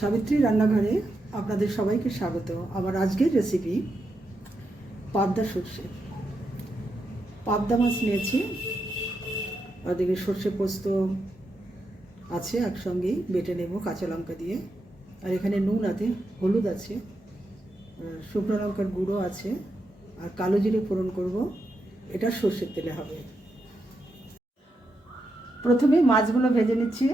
সাবিত্রী রান্নাঘরে আপনাদের সবাইকে স্বাগত। আমার আজকের রেসিপি পাবদা সর্ষে। পাবদা মাছ নিয়েছি। ওদিকে সর্ষে পোস্ত আছে, একসঙ্গেই বেটে নেব কাঁচা লঙ্কা দিয়ে। আর এখানে নুন আছে, হলুদ আছে শুকনো লঙ্কার গুঁড়ো আছে, আর কালো জিরে ফোড়ন করব। এটা সর্ষের তেলে হবে। প্রথমে মাছগুলো ভেজে নিচ্ছি।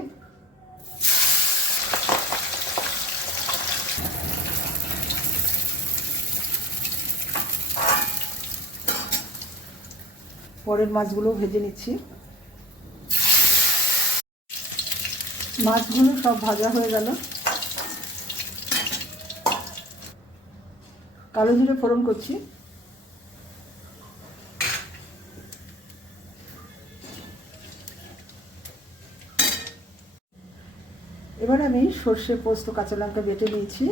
পরের মাছগুলো ভেজে নিচ্ছি। মাছগুলো সব ভাজা হয়ে গেল। কালো জিরে ফোড়ন করছি। এবার আমি সর্ষে পোস্ত কাঁচা লঙ্কা বেটে নিয়েছি।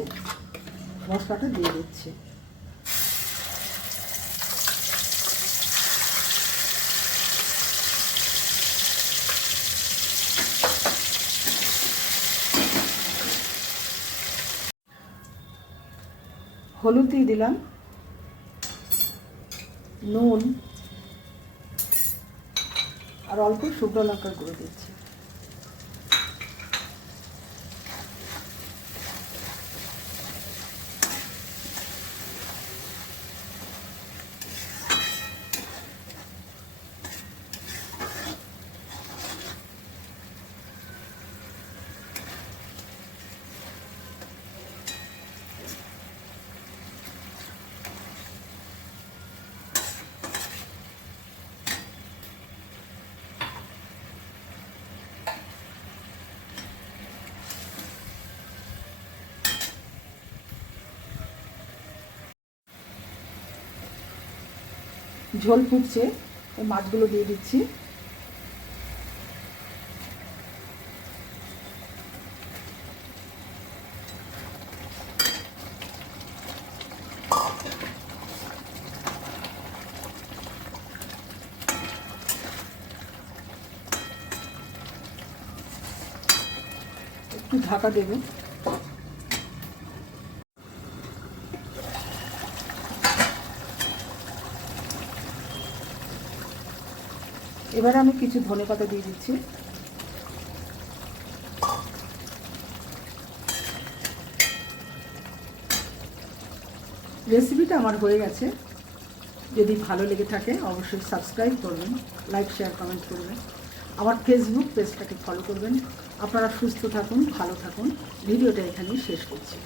মশলাটা দিয়ে দিচ্ছি। হলুদ দিয়ে দিলাম। নুন আর অল্প শুকনো লঙ্কার গুঁড়ো দিচ্ছি। ঝোল ফুটছে ওই মাছগুলো দিয়ে দিচ্ছি। একটু ঢাকা দেবে এবার আমি কিছু ধনে পাতা দিয়ে দিচ্ছি। রেসিপিটা আমার হয়ে গেছে। যদি ভালো লেগে থাকে, অবশ্যই সাবস্ক্রাইব করবেন লাইক শেয়ার কমেন্ট করবেন। আমার ফেসবুক পেজটাকে ফলো করবেন। আপনারা সুস্থ থাকুন, ভালো থাকুন। ভিডিওটা এখানেই শেষ করছি।